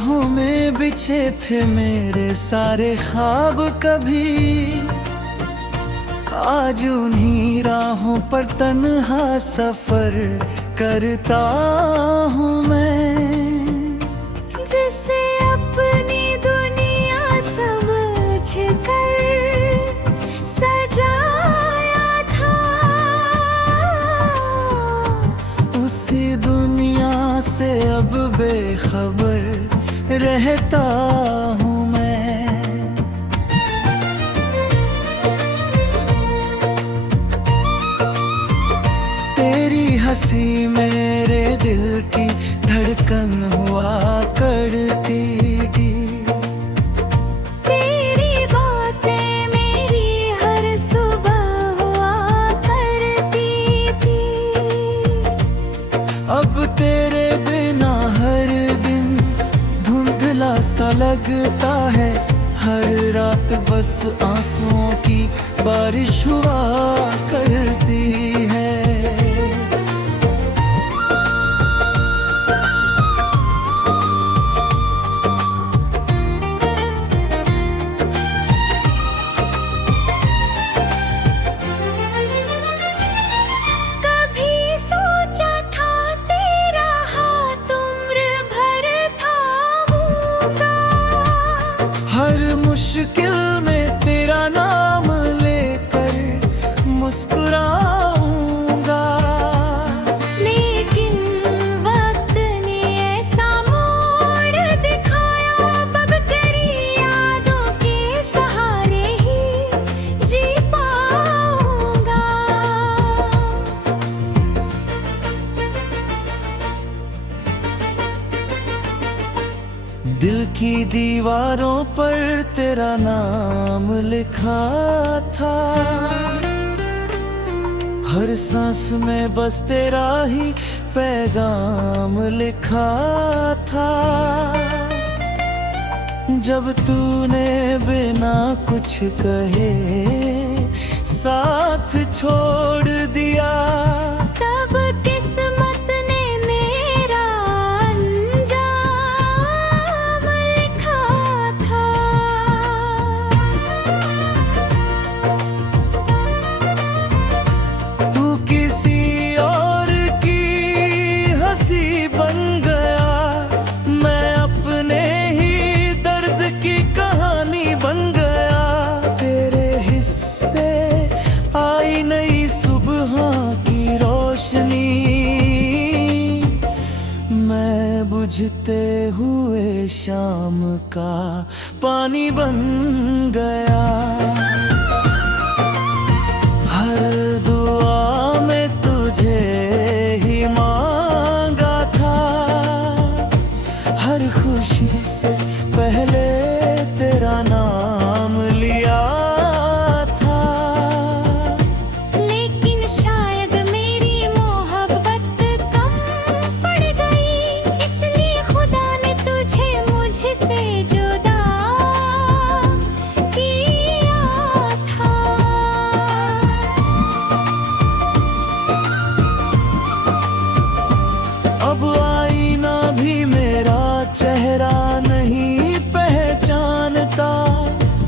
राहों में बिछे थे मेरे सारे ख्वाब कभी, आज उन्हीं राहों पर तन्हा सफर करता हूँ मैं। जिसे अपनी दुनिया समझ कर सजाया था, उसी दुनिया से अब बेखबर रहता हूँ मैं। तेरी हंसी मेरे दिल की धड़कन हुआ करती थी, तेरी बातें मेरी हर सुबह हुआ करती थी। अब तेरे बिना हर दिन धुंधला सा लगता है, हर रात बस आंसुओं की बारिश हुआ करती है। कभी सोचा था तेरा हाथ उम्र भर थामूंगा, हर मुश्किल में तेरा नाम लेकर मुस्कुराऊंगा। लेकिन वक्त ने ऐसा मोड़ दिखाया, अब तेरी यादों के सहारे ही जी पाऊंगा। दिल की दीवारों पर तेरा नाम लिखा था, हर सांस में बस तेरा ही पैगाम लिखा था। जब तूने बिना कुछ कहे साथ छोड़ दिया, तब किस्मत ने मेरा अंजाम लिखा था। तू किसी और की हंसी बन गया, मैं अपने ही दर्द की कहानी बन गया। तेरे हिस्से आई नई सुबह की रोशनी, मैं बुझते हुए शाम का पानी बन गया। हर दुआ में तुझे ही मांगा था, हर खुशी से पहले तेरा नाम लिया था। लेकिन शायद मेरी मोहब्बत कम पड़ गई, इसलिए खुदा ने तुझे मुझसे जुदा किया था। अब आईना भी मेरा चेहरा नहीं पहचानता,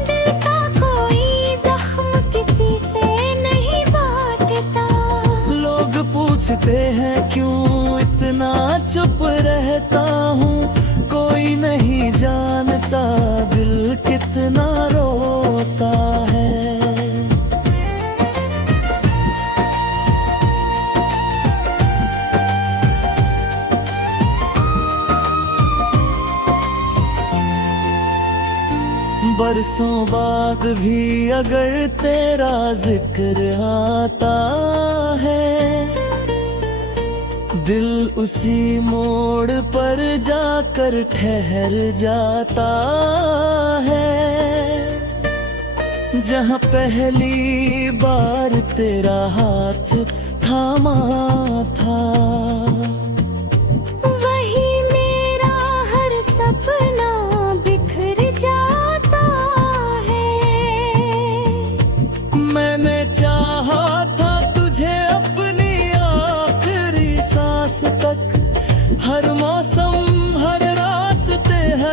दिल का कोई जख्म किसी से नहीं बांटता। लोग पूछते हैं क्यों इतना चुप रहता हूँ, कोई नहीं जानता दिल कितना रोता है। बरसों बाद भी अगर तेरा जिक्र आता है, दिल उसी मोड़ पर जाकर ठहर जाता है, जहाँ पहली बार तेरा हाथ थामा था। वही मेरा हर सपना बिखर जाता है। मैंने चाहा था तुझे अपनी आखिरी सांस तक, हर मौसम हर रास्ते हर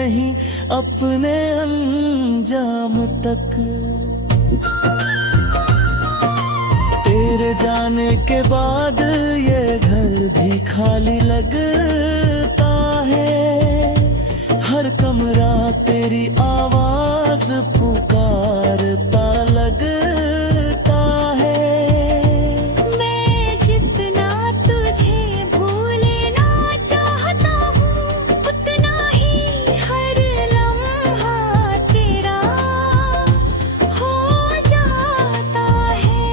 नहीं अपने अंजाम तक। तेरे जाने के बाद ये घर भी खाली लगता है, हर कमरा तेरी आवाज पुकारता लगता है। मैं जितना तुझे भूलना चाहता हूँ, उतना ही हर लम्हा तेरा हो जाता है।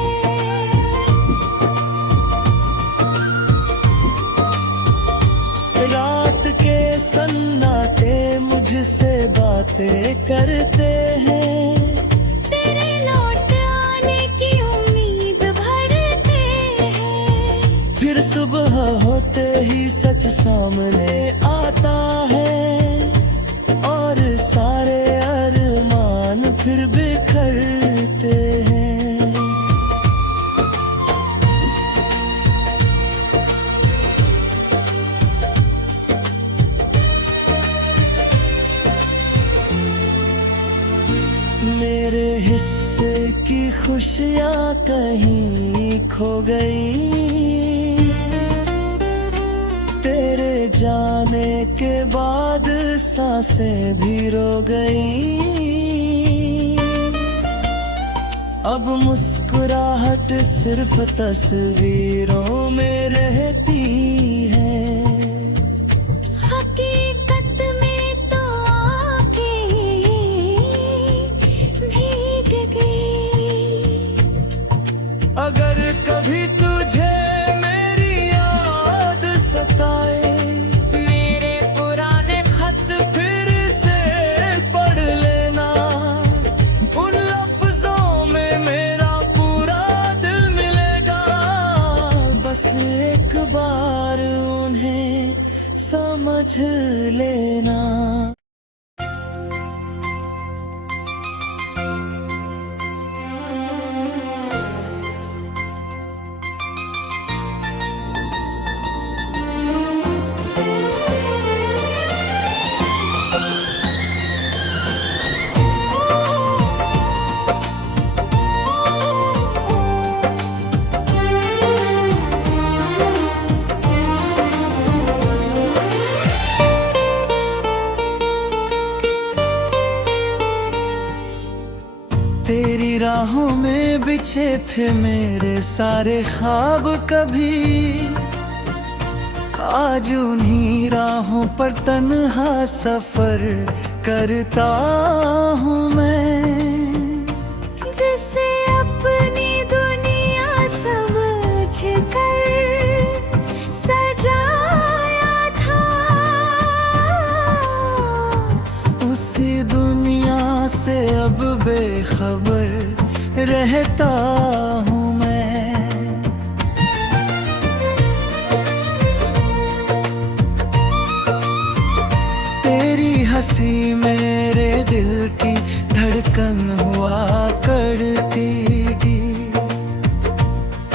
रात के सन्नाटे मुझसे बातें करते हैं, तेरे लौट आने की उम्मीद भरते हैं। फिर सुबह होते ही सच सामने आता है, और सारे अरमान फिर बिखरते हैं। मेरे हिस्से की खुशियाँ कहीं खो गई, तेरे जाने के बाद सांसें भी रो गई। अब मुस्कुराहट सिर्फ तस्वीरों में रहती है। हकीकत में तो आके भीग गई। अगर कभी तुझे मेरी याद सताए, मेरे पुराने खत फिर से पढ़ लेना। उन लफ्जों में मेरा पूरा दिल मिलेगा, बस एक बार उन्हें समझ लेना। तेरी राहों में बिछे थे मेरे सारे ख्वाब कभी, आज उन्हीं राहों पर तन्हा सफर करता हूँ मैं। जिसे अपनी दुनिया समझ कर सजाया था, उसी दुनिया से अब बेखबर रहता हूँ मैं। तेरी हंसी मेरे दिल की धड़कन हुआ करती थी,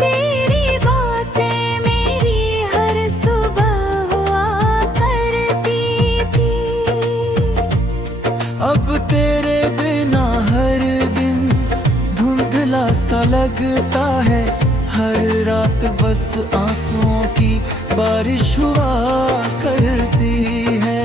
तेरी बातें मेरी हर सुबह हुआ करती थी। अब तेरे बिना हर दिन धुंधला सा लगता है, हर रात बस आंसुओं की बारिश हुआ करती है।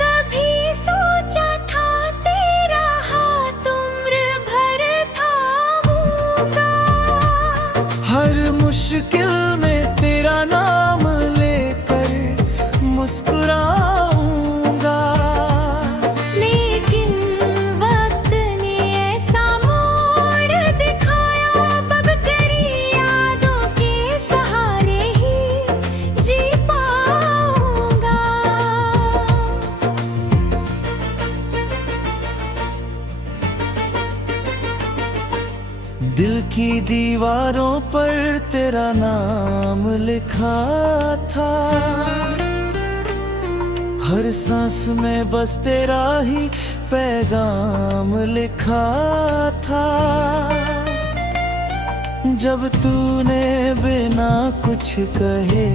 कभी सोचा था तेरा हाथ उम्र भर थामूंगा, हर मुश्किल में तेरा नाम लेकर मुस्कुराऊंगा। लेकिन वक्त ने ऐसा मोड़ दिखाया, अब तेरी यादों के सहारे ही जी पाऊंगा। दिल की दीवारों पर तेरा नाम लिखा था, हर सांस में बस तेरा ही पैगाम लिखा था। जब तूने बिना कुछ कहे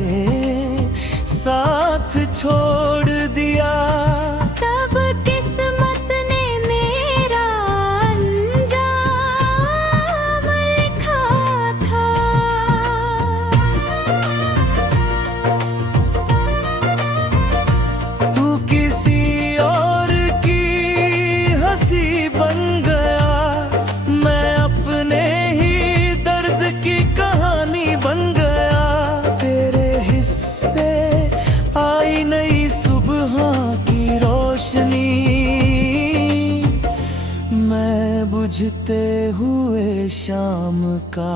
साथ छोड़ दिया, तब किस्मत ने मेरा अंजाम लिखा था। तू किसी और की हंसी बन गया, मैं अपने ही दर्द की कहानी बन गया। तेरे हिस्से आई नई सुबह की रोशनी, मैं बुझते हुए शाम का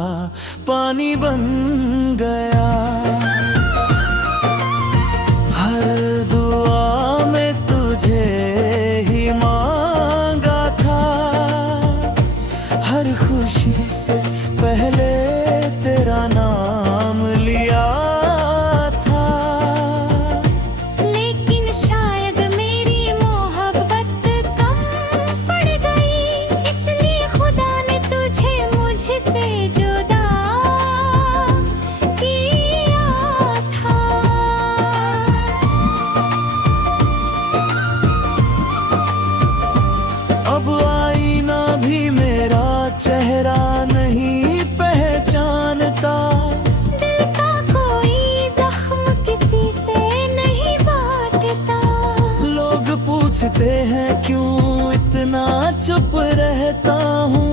पानी बन गया। हर दुआ में तुझे ही मांगा था, हर खुशी से पहले तेरा नाम लिया था। लेकिन शायद मेरी मोहब्बत कम पड़ गई, इसलिए खुदा ने तुझे मुझसे जुदा किया था। अब आईना भी मेरा चेहरा नहीं पहचानता, दिल का कोई जख्म किसी से नहीं बांटता। लोग पूछते हैं क्यों इतना चुप रहता हूँ,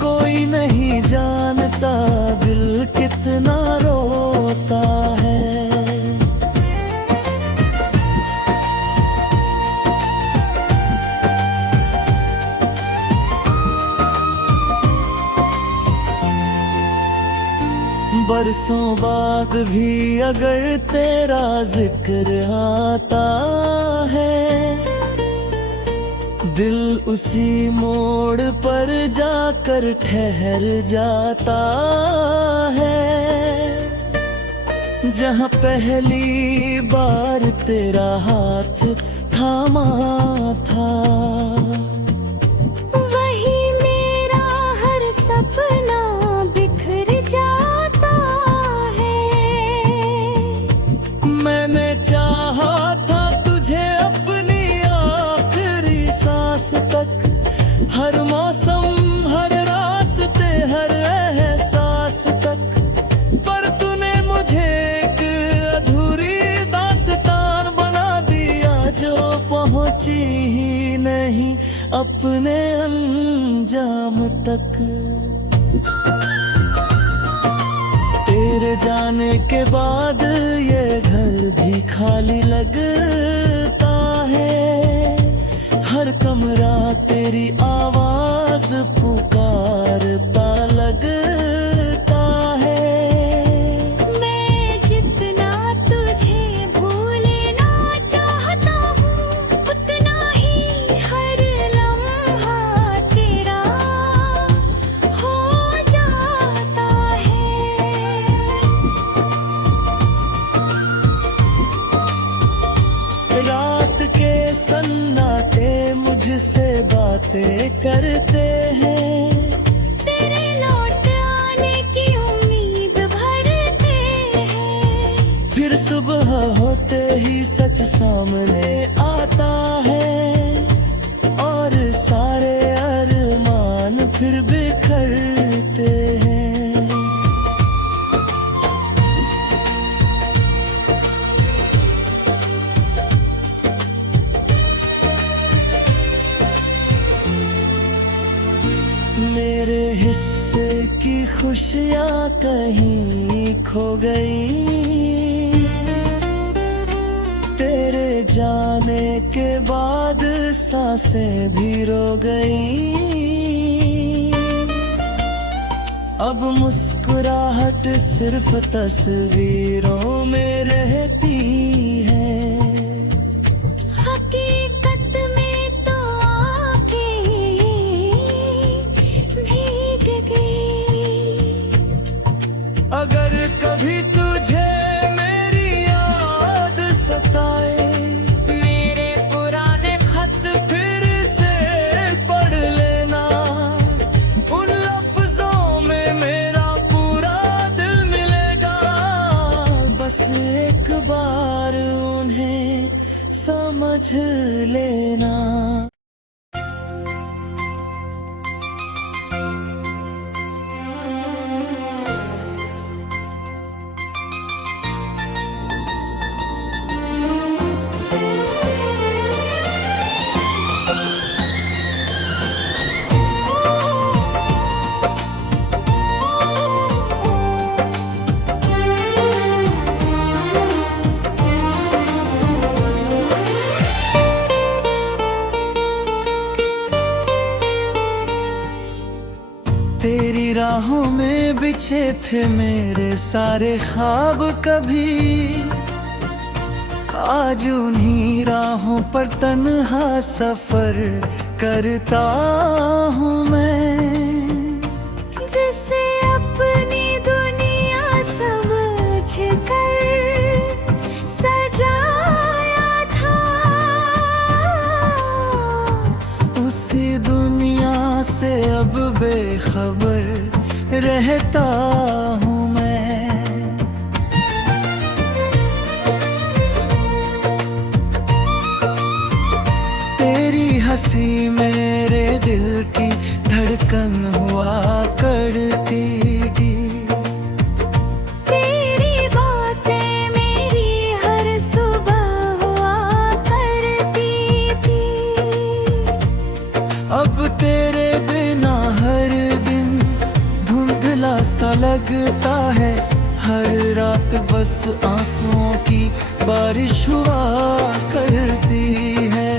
कोई नहीं जानता दिल कितना रोता है। बरसों बाद भी अगर तेरा जिक्र आता है, दिल उसी मोड़ पर जाकर ठहर जाता है, जहाँ पहली बार तेरा हाथ थामा था। वही मेरा हर सपना बिखर जाता है। मैंने चाहा था तुझे अपनी आखिरी सांस तक, हर मौसम हर रास्ते हर एहसास तक, पर तूने मुझे एक अधूरी दास्तान बना दिया, जो पहुंची ही नहीं अपने अंजाम तक। तेरे जाने के बाद ये घर भी खाली लगता है, हर कमरा तेरी आवाज पुकारता लगता है। मैं जितना तुझे भूलना चाहता हूँ, उतना ही हर लम्हा तेरा हो जाता है। रात के सन्नाटे मुझसे बातें करते हैं, तेरे लौट आने की उम्मीद भरते हैं। फिर सुबह होते ही सच सामने आता है, और सारे अरमान फिर बिखरते हैं। मेरे हिस्से की खुशियाँ कहीं खो गई, तेरे जाने के बाद सांसें भी रो गई। अब मुस्कुराहट सिर्फ तस्वीरों में रहती है, हकीकत में तो आके भीग गई। अगर कभी तुझे मेरी याद सताए, मेरे राहों में बिछे थे मेरे सारे ख्वाब कभी, आज उन्हीं राहों पर तन्हा सफर करता हूँ मैं। जिसे अपनी दुनिया समझ कर सजाया था, उसी दुनिया से अब बेखबर रहता हूँ मैं। तेरी हंसी मेरे दिल की धड़कन हुआ करती थी, तेरी बातें मेरी हर सुबह हुआ करती थी। अब तेरे बिना हर दिन धुंधला सा लगता है, हर रात बस आंसुओं की बारिश हुआ करती है।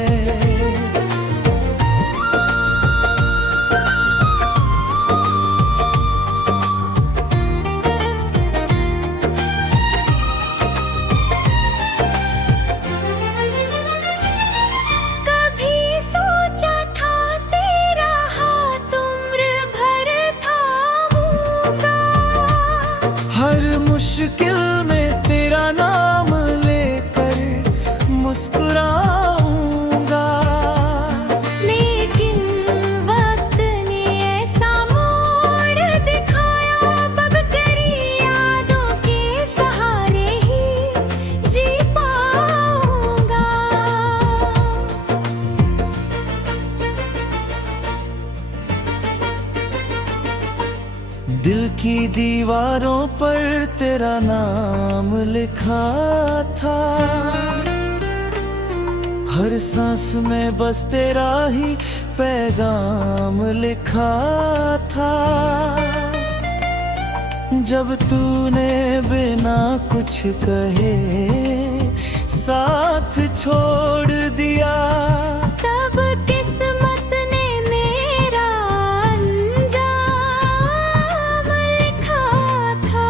कभी सोचा था तेरा हाथ उम्र भर थामूंगा, हर मुश्किल में तेरा नाम लेकर मुस्कुराऊंगा। लेकिन वक्त ने ऐसा मोड़ दिखाया, अब तेरी यादों के सहारे ही जी पाऊंगा। दिल की दीवारों पर तेरा नाम लिखा था, हर सांस में बस तेरा ही पैगाम लिखा था। जब तूने बिना कुछ कहे साथ छोड़ दिया, तब किस्मत ने मेरा अंजाम लिखा था।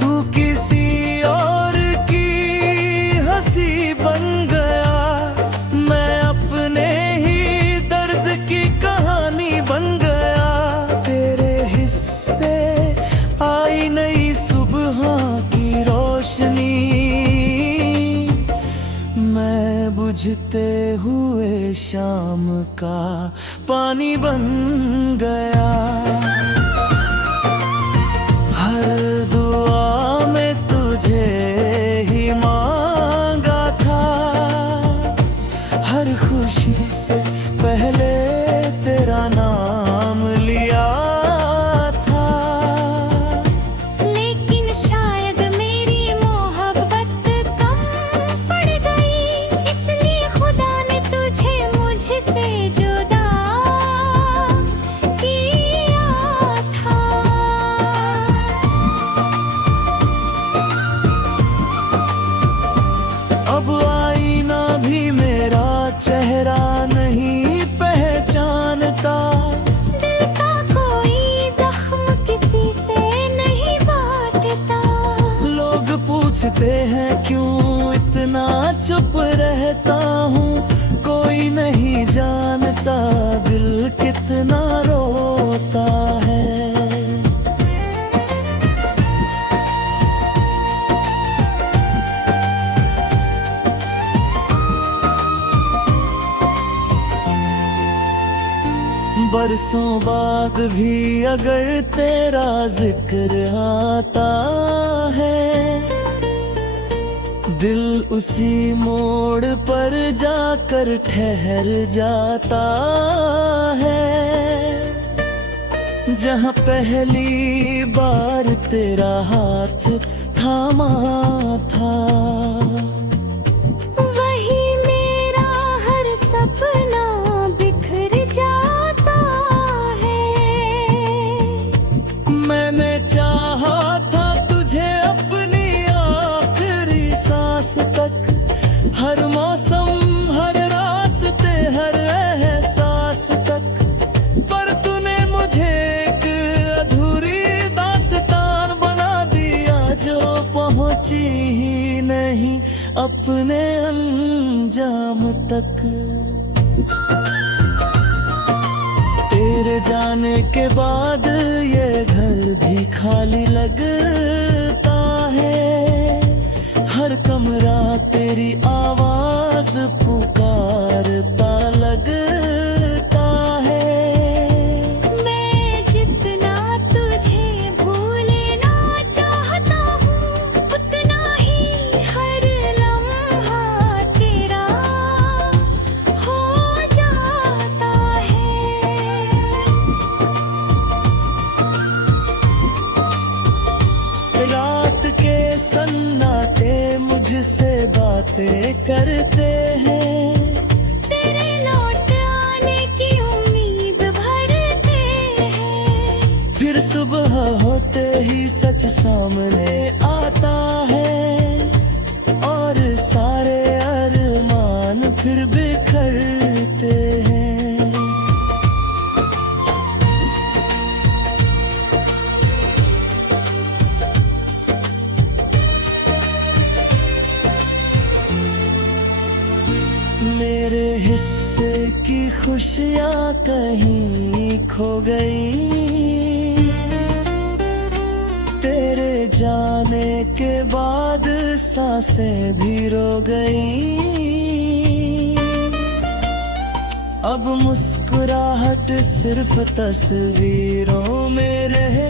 तू किसी और की हंसी बन गया, मैं अपने ही दर्द की कहानी बन गया। तेरे हिस्से आई नई सुबह की रोशनी, मैं बुझते हुए शाम का पानी बन गया। हर दुआ में तुझे ही मांगा था, हर खुशी से पहले तेरा नाम लिया था। लेकिन शायद मेरी मोहब्बत कम पड़ गई, इसलिए खुदा ने तुझे मुझसे जुदा किया था। अब आईना भी मेरा चेहरा नहीं पहचानता, दिल का कोई जख्म किसी से नहीं बांटता। लोग पूछते हैं क्यों इतना चुप रहता हूँ, कोई नहीं जानता दिल कितना रोता है। बरसों बाद भी अगर तेरा जिक्र आता है, दिल उसी मोड़ पर जाकर ठहर जाता है, जहाँ पहली बार तेरा हाथ थामा था। वही मेरा हर सपना बिखर जाता है। मैंने चाहा था तुझे अपनी आखिरी सांस तक, हर मौसम हर रास्ते हर नहीं अपने अंजाम तक। तेरे जाने के बाद ये घर भी खाली लगता है, हर कमरा तेरी आवाज पुकारता लगता है। मैं जितना तुझे भूलना चाहता हूँ, उतना ही हर लम्हा तेरा हो जाता है। रात के सन्नाटे मुझसे बातें करते हैं, तेरे लौट आने की उम्मीद भरते हैं। फिर सुबह होते ही सच सामने आता है, और सारे अरमान फिर बिखरते हैं। मेरे हिस्से की खुशियाँ कहीं खो गई, तेरे जाने के बाद सांसें भी रो गई। अब मुस्कुराहट सिर्फ तस्वीरों में रह